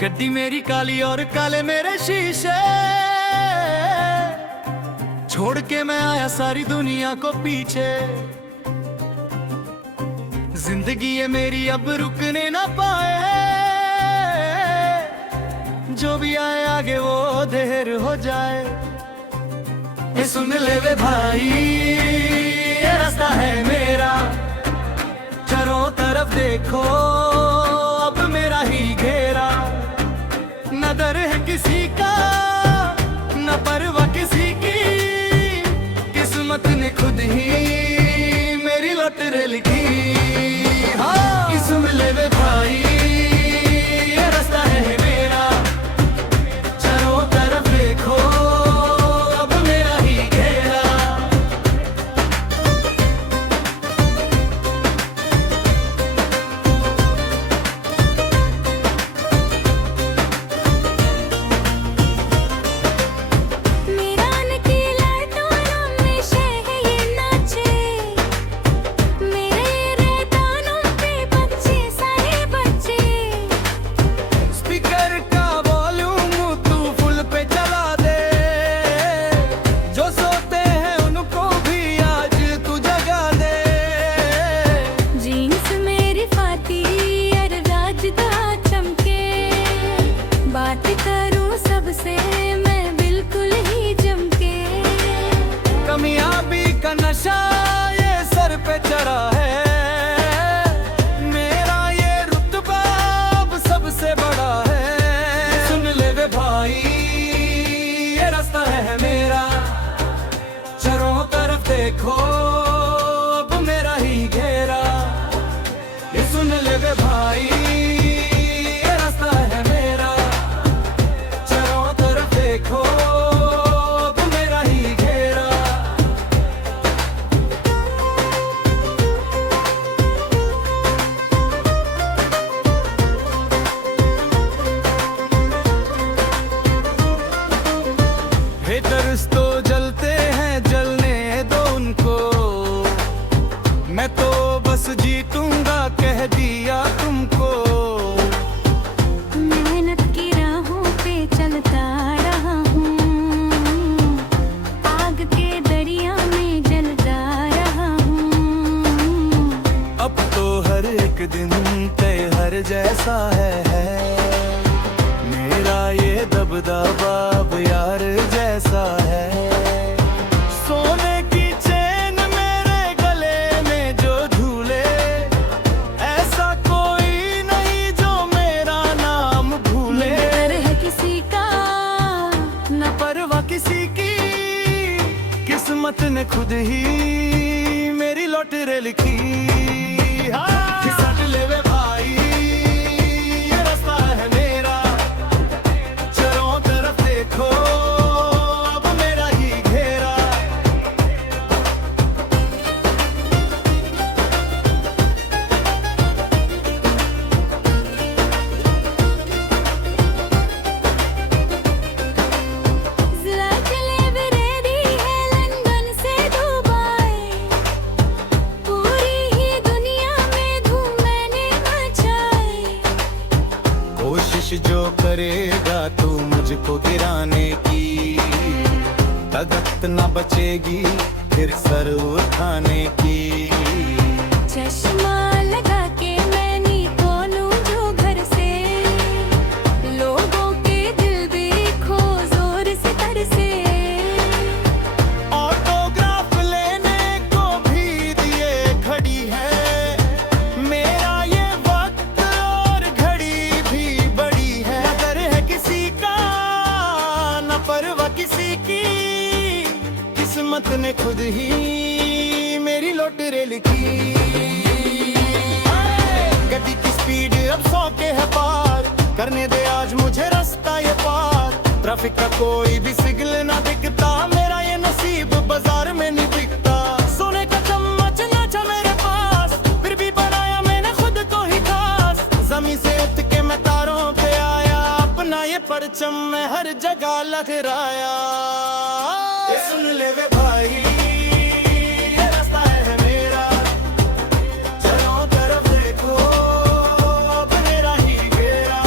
गड्डी मेरी काली और काले मेरे शीशे, छोड़ के मैं आया सारी दुनिया को पीछे। जिंदगी ये मेरी अब रुकने ना पाए, जो भी आए आगे वो देर हो जाए। ये सुन ले वे भाई, ये रास्ता है मेरा, चारों तरफ देखो अब मेरा ही घेरा। न डर है किसी का, न परवाह किसी की, किस्मत ने खुद ही मेरी लॉटरी लिखी। हाँ, ये सुन ले वे भाई, ये रास्ता है मेरा, चारों तरफ देखो अब मेरा ही घेरा। नशा ये सर पे चढ़ा है, मेरा ये रुतबा अब सबसे बड़ा है। सुन ले वे भाई, ये रास्ता है मेरा, चारों तरफ देखो अब मेरा ही घेरा। ये सुन ले वे भाई, ये रास्ता है मेरा, चारों तरफ देखो अब मेरा ही घेरा। हेटर्स तो जलते हैं, जलने दो उनको, मैं तो बस जीतूंगा कह दिया तुमको। मेहनत की राहों पे चलता रहा हूँ, आग के दरिया में जलता रहा हूँ। अब तो हर एक दिन तय हर जैसा है, मेरा ये दबदबा अब यार जैसा है। सोने की चेन मेरे गले में जो झूले, ऐसा कोई नहीं जो मेरा नाम भूले। न डर है किसी का, न परवाह किसी की, किस्मत ने खुद ही मेरी लॉटरी लिखी। हाँ, खिसक ले वे भाई, ये रास्ता है मेरा, चारों तरफ देखो अब मेरा ही घेरा। जरा चले बिरेदी है लंदन से दुबई, पूरी ही दुनिया में धूम मैंने मचाई। कोशिश जो करेगा तू मुझको गिराने की, ताकत न बचेगी फिर सर उठाने की। चश्मा लगा के मैं निकलूं जो घर से, लोगों के दिल भी खो जोर से तरसे। ऑटोग्राफ लेने को भी दिए खड़ी है, मेरा ये वक्त और घड़ी भी बड़ी है। न डर है किसी का, न परवाह किसी की, किस्मत ने खुद ही मेरी लॉटरी लिखी। गड्डी की स्पीड अब 100 के है पार, करने दे आज मुझे रास्ता ये पार। ट्रैफिक का कोई भी सिग्नल ना दिखता, मेरा ये नसीब बाजार में नहीं दिखता। सोने का चम्मच ना था मेरे पास, फिर भी बनाया मैंने खुद को ही खास। जमीन से उठ के मैं तारों पे आया, अपना ये परचम मैं हर जगह लहराया। ये सुन ले वे भाई, ये रास्ता है मेरा, चारों तरफ देखो अब मेरा ही घेरा।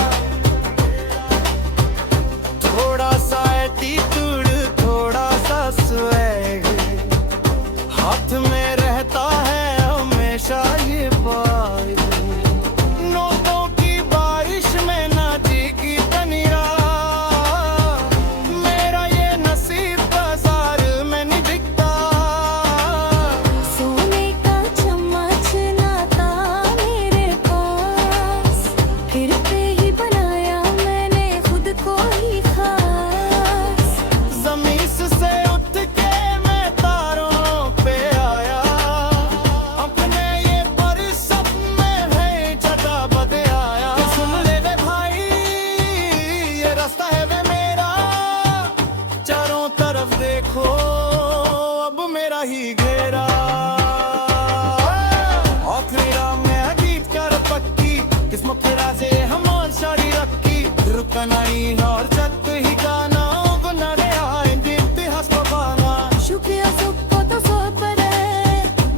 मुखरा से हमान सारी रखी रुकनाई और चत ही गाना गुनारे आए दीप्ति हंसो बाना शुक्रिया सबको तो सो परे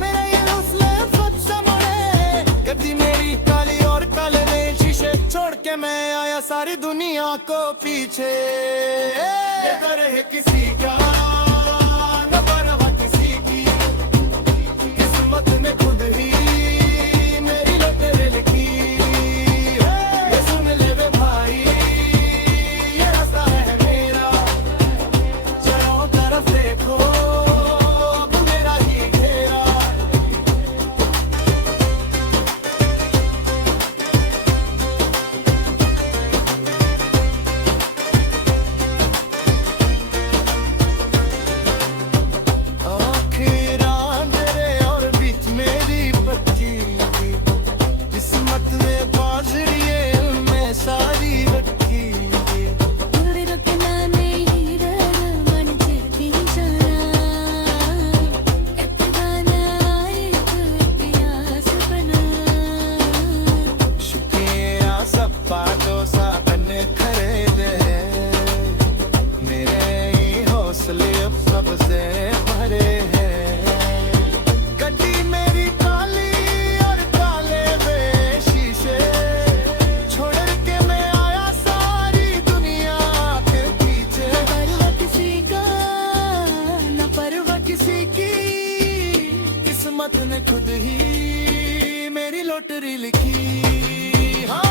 मेरा ये हौसला फत समरे गद्दी मेरी काली और काले में शीशे छोड़ के मैं आया सारी दुनिया को पीछे ये कर है किसी का न परवाह किसी की किस्मत ने खुद ही मेरी लौटेरे लिखी ये सुन ले वे भाई ये रास्ता है मेरा चारों तरफ देखो अब मेरा ही घेरा आखिर अंधेरे और बीच मेरी बच्ची किस्मत ने बाजरिए में सारी रखी उड़ रुकना नहीं डर मन चिरती जाना इत्तेफाना एक प्यास बना शुक्रिया सब बातों सा बने खरे दे मेरे ही हौसले अब सबसे भरे हैं गड्डी मेरी काली और काले वे शीशे छोड़ के मैं आया सारी दुनिया के पीछे परवाह किसी का न परवाह किसी की किस्मत ने खुद ही मेरी लॉटरी लिखी हाँ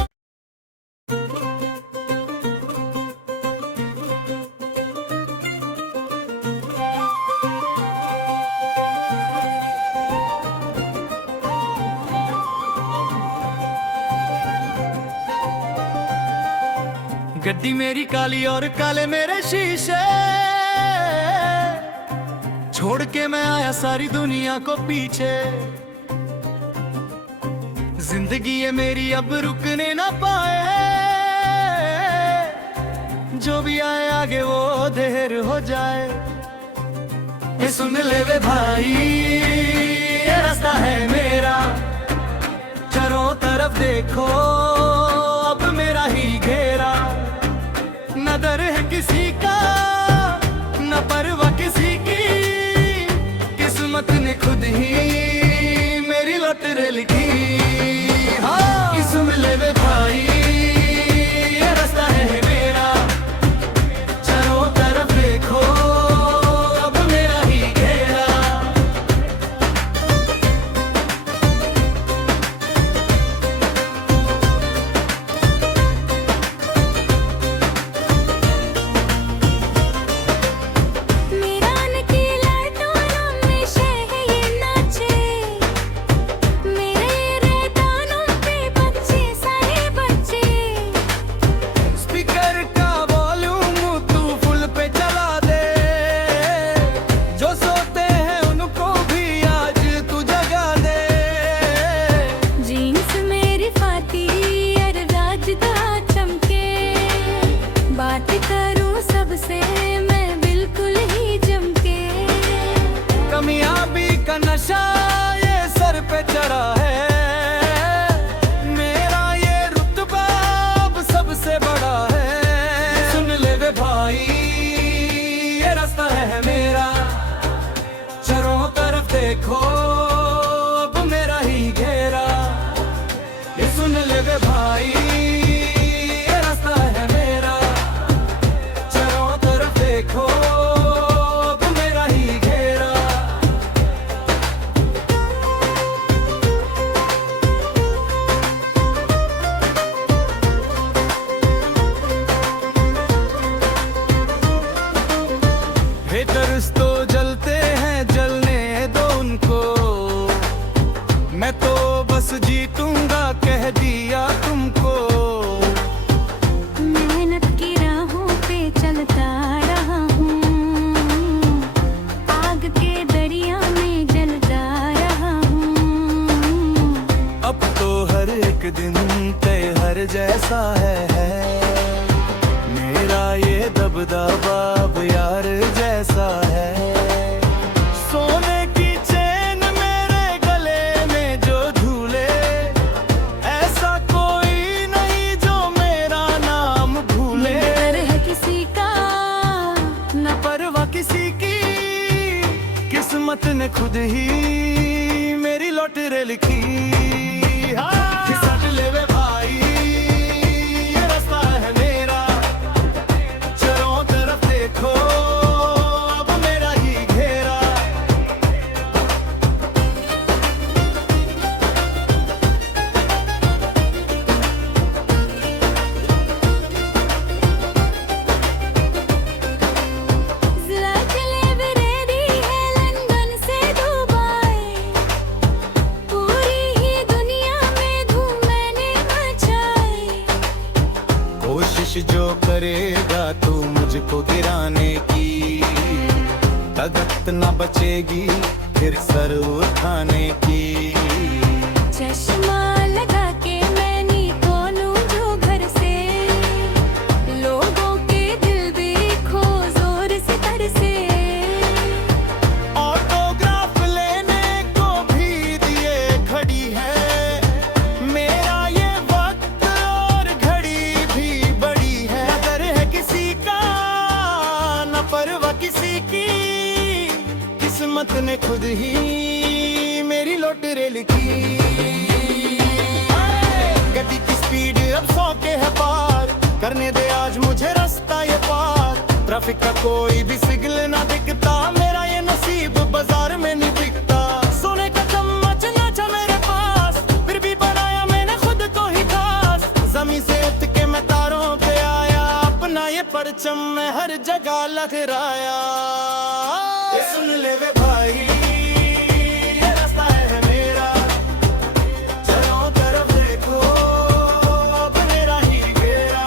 गड्डी मेरी काली और काले मेरे शीशे छोड़ के मैं आया सारी दुनिया को पीछे जिंदगी ये मेरी अब रुकने ना पाए जो भी आए आगे वो देर हो जाए ये सुन ले वे भाई ये रास्ता है मेरा चारों तरफ देखो अब मेरा ही घेरा न डर है किसी का न परवाह किसी की किस्मत ने खुद ही मेरी लॉटरी लिखी हाँ कि सुन ले वे भाई ये रास्ता है मेरा चारों तरफ देखो अब मेरा ही घेरा मेरा नकीला टोना में शह ये नाचे मेरे रैदानों पे बच्चे सारे बच्चे स्पीकर का वॉल्यूम तू फुल पे चला दे जो सोते हैं उनको भी आज तू जगा दे जीन्स मेरी फाती और राजदा चमके बात करूं सबसे मैं बिल्कुल ही जमके कामयाबी का नशा ये सर पे चढ़ा है मेरा ये रुतबा अब सबसे बड़ा है सुन ले वे भाई ये रास्ता है मेरा चारों तरफ देखो अब मेरा ही घेरा ये सुन ले वे भाई ये रास्ता है मेरा चारों तरफ देखो अब मेरा ही घेरा हेटर्स तो जलते हैं जलने दो उनको मैं तो बस जीतूंगा कह दिया तुमको मेहनत की राहों पे चलता रहा हूँ आग के दरिया में जलता रहा हूँ अब तो हर एक दिन तय हर जैसा है मेरा ये दबदबा अब यार जैसा है सोने की चैन मेरे गले में जो झूले ऐसा कोई कोशिश जो करेगा तू मुझको गिराने की, ताकत न बचेगी फिर सर उठाने की। चश्मा लगा के मैं निकलूं जो घर से, लोगों के दिल भी खो जोर से तरसे। ऑटोग्राफ लेने को भी दिए खड़ी है, मेरा ये वक्त और घड़ी भी बड़ी है। अगर है किसी का न परवाह किसी की, किस्मत ने खुद ही मेरी लॉटरी लिखी। गड्डी की स्पीड अब 100 के है पार, करने दे आज मुझे रास्ता ये पार। ट्रैफिक का कोई भी सिग्नल ना दिखता, मेरा ये नसीब बाजार में नहीं दिखता। सोने का चम्मच नाचा मेरे पास, फिर भी बनाया मैंने खुद को ही खास। जमीन से उठ के मैं तारों पे आया, अपना ये परचम मैं हर जगह लहराया। ये सुन ले वे भाई, ये रास्ता है मेरा, चारों तरफ देखो अब मेरा ही घेरा।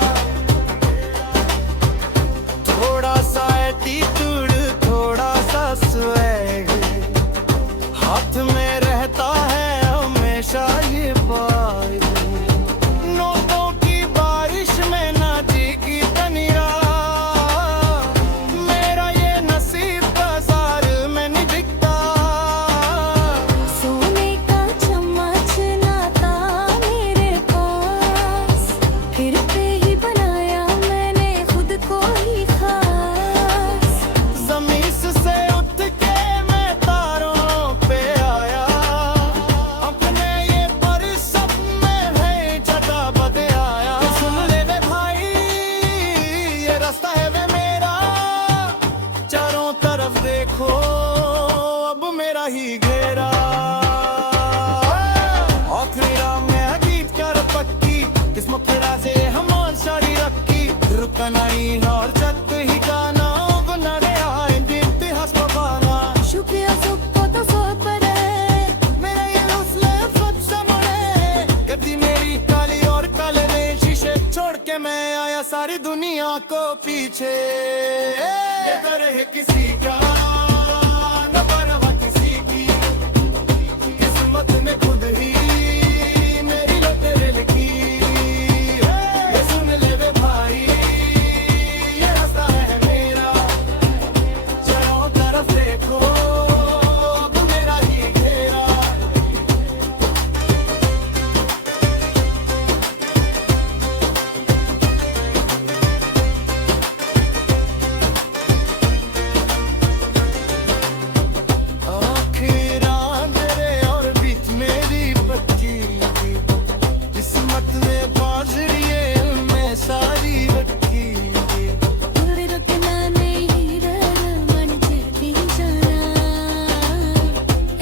थोड़ा सा एटीट्यूड थोड़ा सा स्वैग, हाथ में रहता है हमेशा ये बाग। नोटों की बारिश में ना भीगी तनिया, मेरा ये नसीब बाजार में नहीं दिखता। सोने का चम्मच ना था मेरे पास, फिर पे ही बनाया मैंने खुद को ही खास। जमीन से उठ के मैं तारों पे आया, अपने ये पर सब में है छटा बदे आया। सुन ले वे भाई, ये रास्ता है वे मेरा, चारों तरफ देखो अब मेरा ही घेरा। आखिरी राम में है गीत कर पक्की, किस्मत के राजे हम शारी रखी। रुका नहीं और चक ही गाना बना रे आए दीप्ति हंसो गाना। शुक्रिया सबको तो सो पर है, मेरा ये हौसला सबसे बड़े। गद्दी मेरी काली और काले में शीशे छोड़ के मैं आया सारी दुनिया को पीछे। ये दर है किसी का न परवाह किसी की, किस्मत ने खुद ही मेरी लॉटरी लिखी। ये सुन ले वे भाई, ये रास्ता है मेरा, चारों तरफ देखो अब मेरा ही घेरा। आखिर अंधेरे और बीच मेरी बच्ची, किस्मत ने बाजरिए में सारी रखी। रुकना नहीं डर मन चली जाना,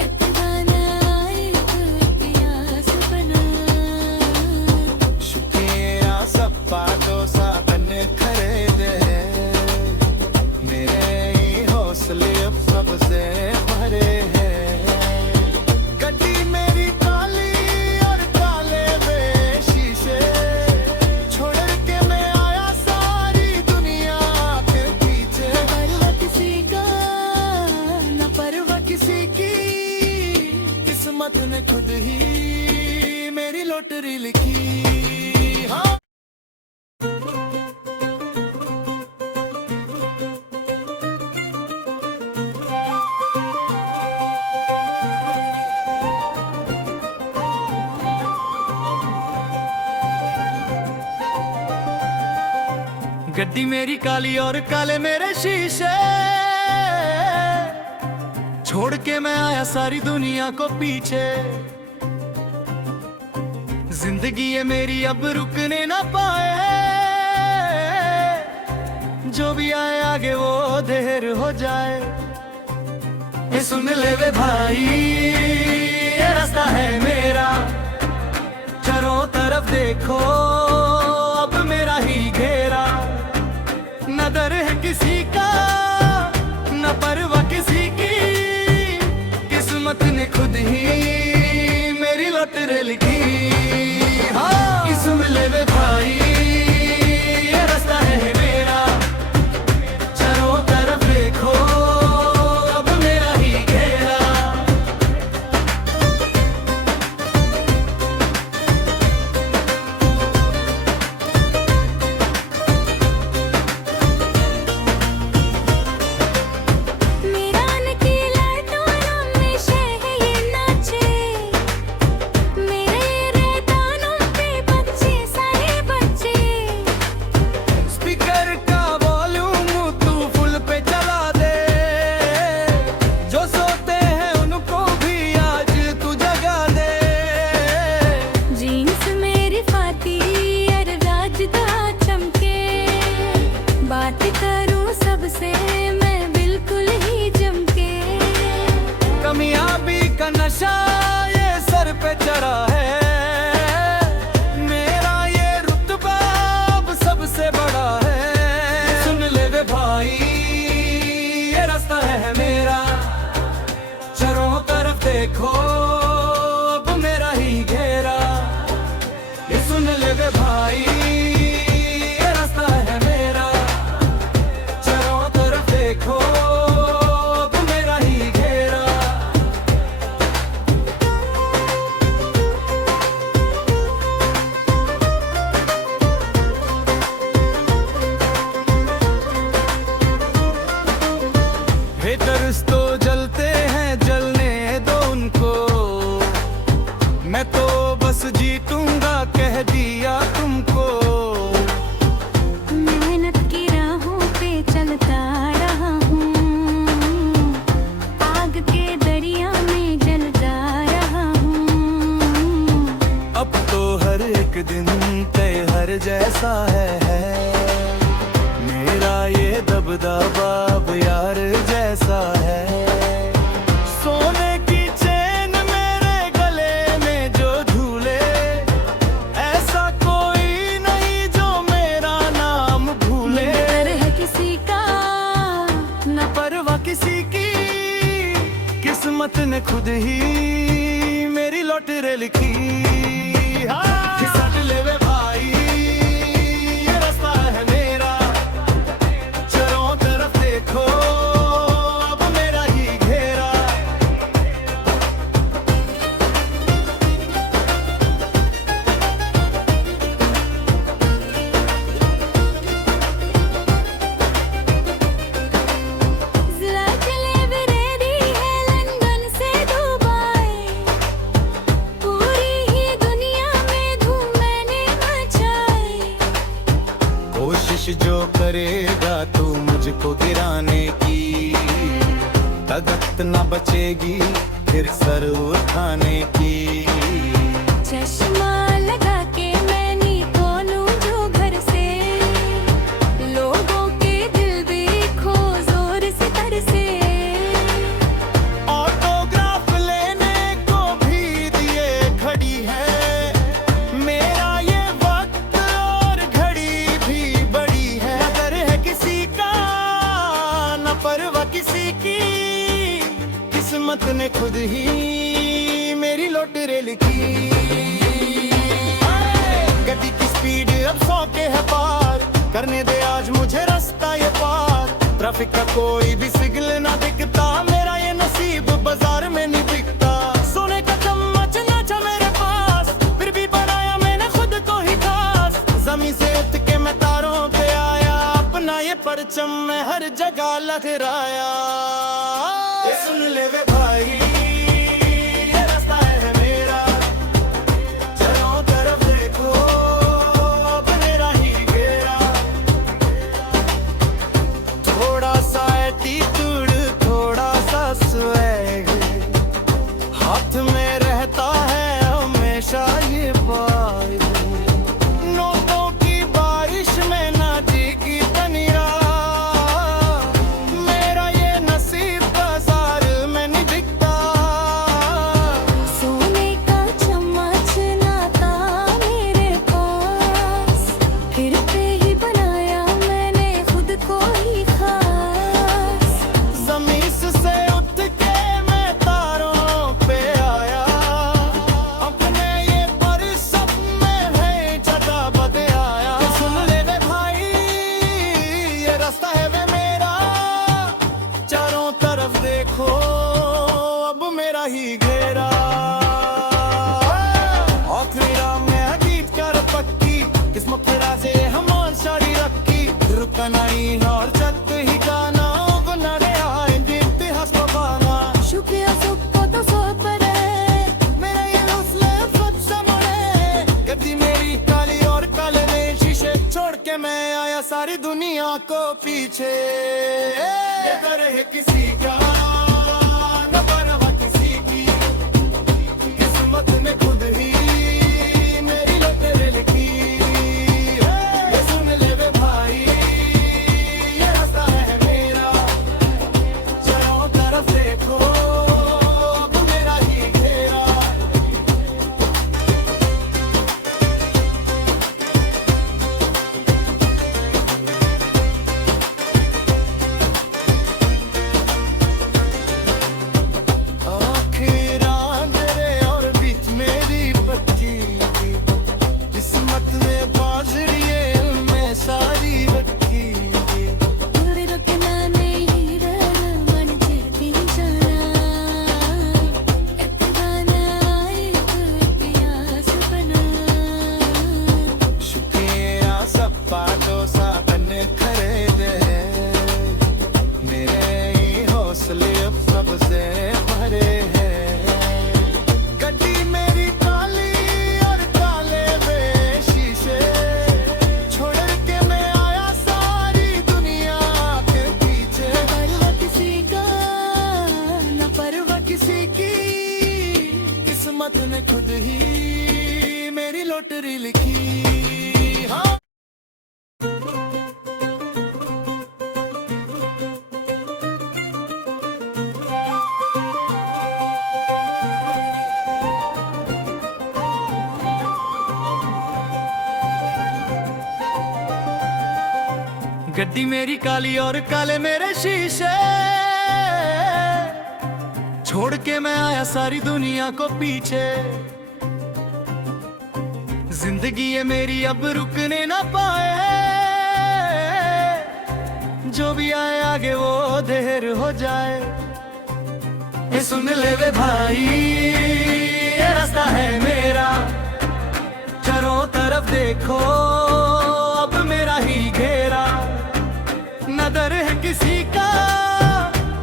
इत्तेफाना आए तो इतिहास बना। शुक्रिया सब बातों सा बन खरे दे, मेरे ही हौसले अब सबसे भरे हैं। गड्डी मेरी काली और काले वे शीशे, छोड़ के मैं आया सारी दुनिया के पीछे। परवाह किसी का न परवाह किसी की, किस्मत ने खुद ही मेरी लॉटरी लिखी। हाँ गड्डी मेरी काली और काले मेरे शीशे, छोड़ के मैं आया सारी दुनिया को पीछे। जिंदगी ये मेरी अब रुकने ना पाए, जो भी आए आगे वो देर हो जाए। ये सुन ले वे भाई, ये रास्ता है मेरा, चारों तरफ देखो अब मेरा ही घेरा। न डर है किसी का न परवाह किसी की, किस्मत ने खुद ही मेरी लॉटरी लिखी। हाँ सुन ले वे भाई, ये वे भाई ये रास्ता है मेरा, चारों तरफ देखो अब मेरा ही घेरा। हेटर्स तो जलते हैं, जलने दो उनको, मैं तो बस जीतूंगा कह दिया तुमको। मेहनत की राहों पे चलता रहा हूँ, आग के दरिया में जलता रहा हूँ। अब तो हर एक दिन तय हर जैसा है मेरा ये दबदबा अब यार जैसा है। सोने की चेन मेरे गले में जो झूले, ऐसा कोई नहीं जो मेरा नाम भूले। डर है किसी का न परवाह किसी की, किस्मत ने खुद ही मेरी लॉटरी लिखी। हाँ। खिसक ले वे भाई ये रास्ता है मेरा, चारों तरफ देखो अब मेरा ही घेरा। जरा चले बिरेरी है लंदन से दुबई, पूरी ही दुनिया में धूम मैंने मचाई। कोशिश जो करेगा तू मुझको गिराने की, ताकत न बचेगी फिर सर उठाने की। चश्मा लगा के मैं निकलूं जो घर से, लोगों के दिल भी खो जोर से तरसे। ऑटोग्राफ लेने को भी दिए खड़ी है, मेरा ये वक्त और घड़ी भी बड़ी है। अगर है किसी का न परवाह किसी की, किस्मत ने खुद ही मेरी लॉटरी लिखी। गड्डी की स्पीड अब 100 के है पार, करने दे आज मुझे रास्ता ये पार। ट्रैफिक का कोई भी सिग्नल ना दिखता, मेरा ये नसीब बाजार में नहीं बिकता। सोने का चम्मच ना था मेरे पास, फिर भी बनाया मैंने खुद को ही खास। जमीन से उठ के मैं तारों पे आया, अपना ये परचम मैं हर जगह लहराया। ये सुन ले वे भाई ये रास्ता है मेरा, चारों तरफ देखो अब मेरा ही घेरा। थोड़ा सा एटीट्यूड थोड़ा सा स्वैग, हाथ में रहता है हमेशा ये बाइक। नोटों की बारिश में ना भीगी तनिया, मेरा ये नसीब बाजार में नहीं दिखता। सोने का चम्मच ना था मेरे पास, फिर पे ही बनाया मैंने खुद को ही खास। जमीन से उठ के मैं तारों पे आया, अपने ये पर सब में है जगह बदे आया। सुन ले वे भाई ये रास्ता है वे मेरा, चारों तरफ देखो अब मेरा ही घेरा। आखिरी राम में गीत कर पक्की, किस्मत के राजे हम सारी रखी। रुका नहीं और चत ही गाना गुना रे आए दीप्ति हंसो बाना। शुक्रिया सबको तो सो परे, मेरा ये हौसला खुद से मुड़े, गद्दी मेरी काली और काले में शीशे छोड़ के मैं आया सारी दुनिया को पीछे। ये डर है किसी का न परवाह किसी की, किस्मत ने खुद ही मेरी लॉटरी लिखी। ये सुन ले वे भाई ये रास्ता है मेरा, चारों तरफ देखो अब मेरा ही घेरा। बाजरिए में सारी रखी थोड़े रुकना नहीं रहना मन चलती जाना इतना आए तो प्यास बना शुक्रिया सब बातों साबन खरे दे मेरे ही हौसले अब सबसे भरे हैं गड्डी मेरी काली और काले वे शीशे छोड़ के मैं आया सारी दुनिया के पीछे परवाह किसी का न परवाह किसी की किस्मत ने खुद ही मेरी लॉटरी लिखी हाँ गड्डी मेरी काली और काले मेरे शीशे छोड़ के मैं आया सारी दुनिया को पीछे जिंदगी है मेरी अब रुकने ना पाए जो भी आए आगे वो देर हो जाए ये सुन ले वे भाई ये रास्ता है मेरा चारों तरफ देखो अब मेरा ही घेरा न डर है किसी का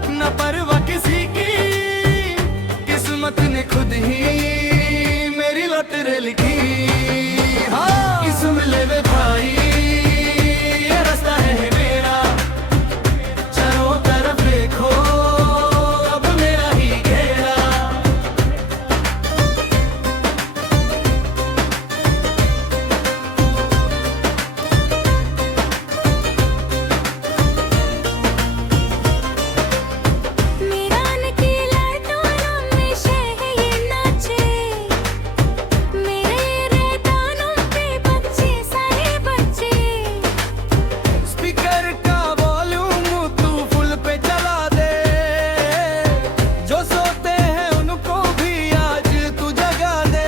न परवाह किसी की किस्मत ने खुद ही मेरी लॉटरी लिखी हाँ कि सुन ले वे भाई ये रास्ता है मेरा चारों तरफ देखो अब मेरा ही घेरा मेरा नकीला टोना में शह ये नाचे मेरे रैदानों पे बच्चे सारे बच्चे स्पीकर का वॉल्यूम तू फुल पे चला दे जो सोते हैं उनको भी आज तू जगा दे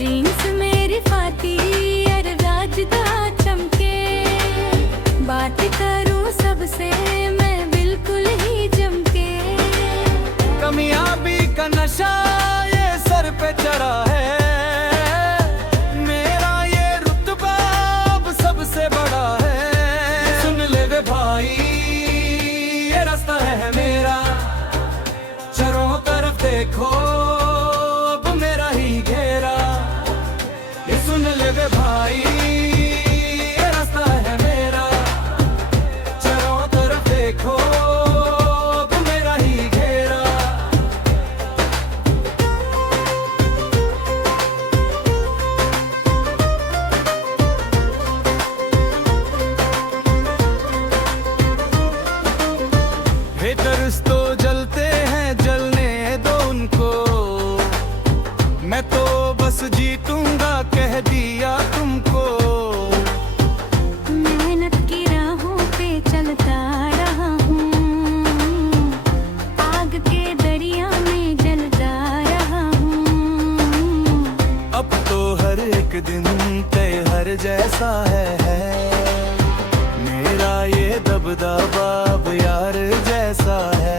जीन्स मेरी फाती और राजदा चमके बात करूं सबसे मैं बिल्कुल ही जमके कामयाबी का नशा ये सर पे चढ़ा है मेरा ये रुतबा अब सबसे बड़ा है सुन ले वे भाई ये रास्ता है मेरा चारों तरफ देखो अब मेरा ही घेरा ये सुन ले वे भाई ये रास्ता है मेरा चारों तरफ देखो अब मेरा ही घेरा हेटर्स तो जलते हैं जलने दो उनको मैं तो बस जीतूंगा कह दिया तुमको मेहनत की राहों पे चलता रहा हूँ आग के दरिया में जलता रहा हूँ अब तो हर एक दिन तय हर जैसा है मेरा ये दबदबा अब यार जैसा है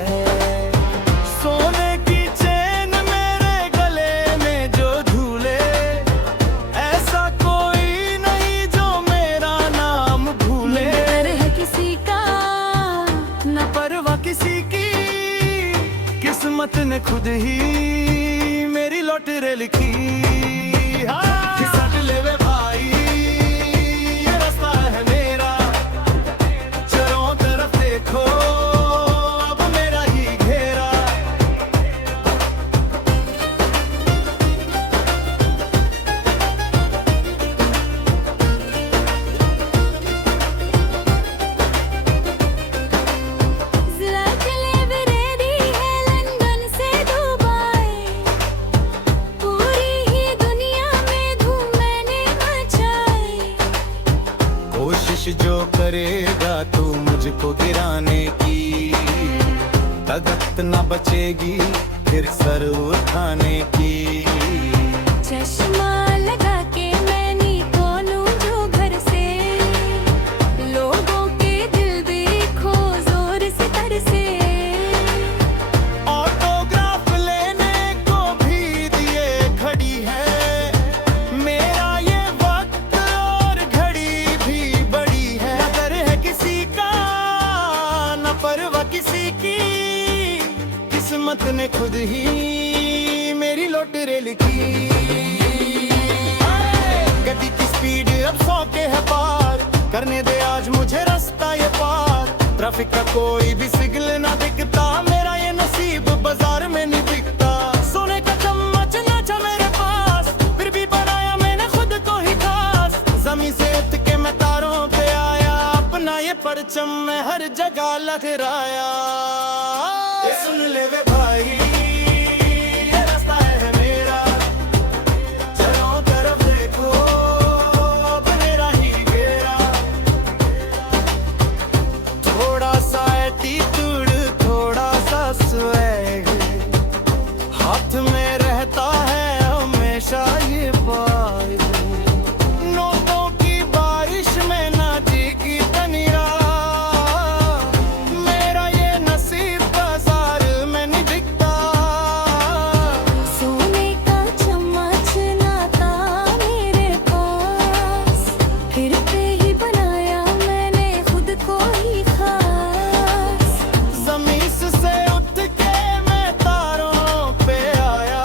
सोने की चेन मेरे गले में जो झूले ऐसा कोई नहीं जो मेरा नाम भूले डर है किसी का न परवाह किसी की किस्मत ने खुद ही मेरी लॉटरी लिखी हाँ खिसक ले वे भाई ये रास्ता है मेरा चारों तरफ देखो अब मेरा ही घेरा जरा चले बिरेरी है लंदन से दुबई पूरी ही दुनिया में धूम मैंने मचाई कोशिश जो करेगा तू मुझको गिराने की ताकत न बचेगी फिर सर उठाने की चश्मा लगा के मैं नी अब 100 के है पार, करने दे आज मुझे रास्ता ये पार। ट्रैफिक का कोई भी सिग्नल ना दिखता, मेरा ये नसीब बाजार में नहीं दिखता। सोने का चम्मच नाचा मेरे पास, फिर भी बनाया मैंने खुद को ही खास। जमीन से उठ के मैं तारों पे आया, अपना ये परचम मैं हर जगह लहराया। ये सुन ले वे भाई, ये रास्ता है मेरा, चारों तरफ देखो अब मेरा ही घेरा। थोड़ा सा एटीट्यूड, थोड़ा सा स्वैग, हाथ में रहता है हमेशा ये बाइक। नोटों की बारिश में ना भीगी तनिया, मेरा ये नसीब बाजार में नहीं दिखता। सोने का चम्मच ना था मेरे पास, फिर पे ही बनाया मैंने खुद को ही खास। जमीन से उठ के मैं तारों पे आया,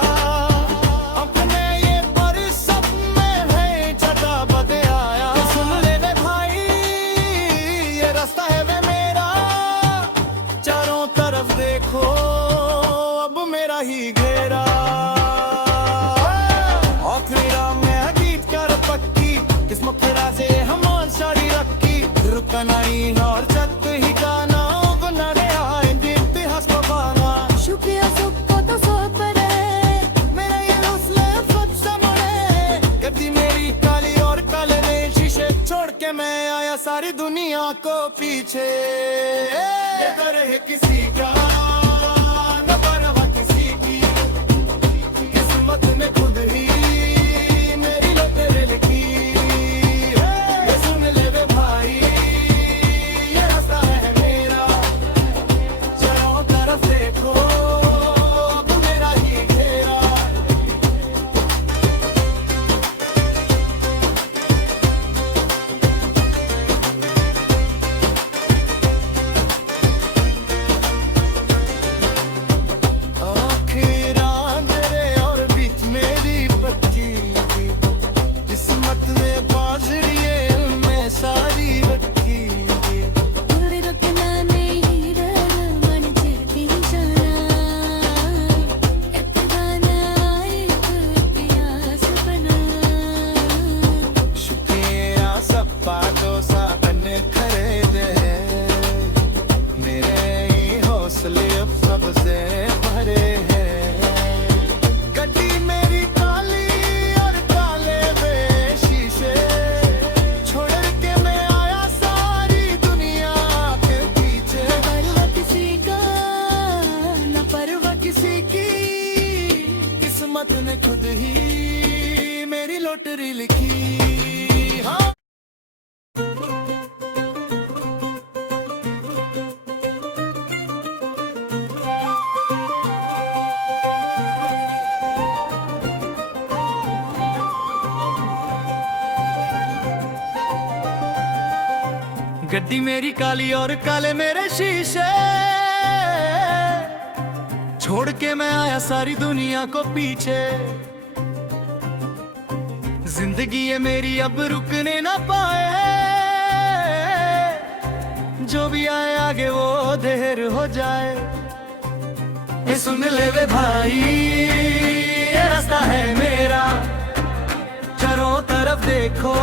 अपने ये परसप में है छटा बदे आया। सुन ले वे भाई, ये रास्ता है वे मेरा, चारों तरफ देखो अब मेरा ही घेरा। आखिरी राम में गीत कर पक्की, किस्मत के राजे हम सारी रखी। रुका नहीं और चक ही गाना, बना रे आए दीप्ति हंस पाना। शुक्रिया सबको तो सौ पर है, मेरा ये हौसला फत समझे, गद्दी मेरी काली और काले ने शीशे छोड़ के मैं आया सारी दुनिया को पीछे। ये तो रहे किसी का न परवाह किसी की, किस्मत ने खुद ही मेरी लौटेरे लिखी। ये सुन ले वे भाई, ये रास्ता है मेरा, चारों तरफ देखो अब मेरा ही घेरा। आखिर अंधेरे और बीच मेरी पक्की, किस्मत ने बाजरिए में सारी रखी। थोड़े रुकना नहीं डर मन चलती जाना, इत्तेफाना एक प्यास बना। शुक्रिया सब बातों सा बन खरे दे, मेरे ही हौसले अब सबसे भरे हैं। गड्डी मेरी काली और काले वे शीशे, छोड़ के मैं आया सारी दुनिया के पीछे। परवाह किसी का न परवाह किसी की, किस्मत ने खुद ही मेरी लॉटरी लिखी। हाँ गड्डी मेरी काली और काले मेरे शीशे, छोड़ के मैं आया सारी दुनिया को पीछे। जिंदगी ये मेरी अब रुकने ना पाए, जो भी आए आगे वो देर हो जाए। ये सुन ले वे भाई, ये रास्ता है मेरा, चारों तरफ देखो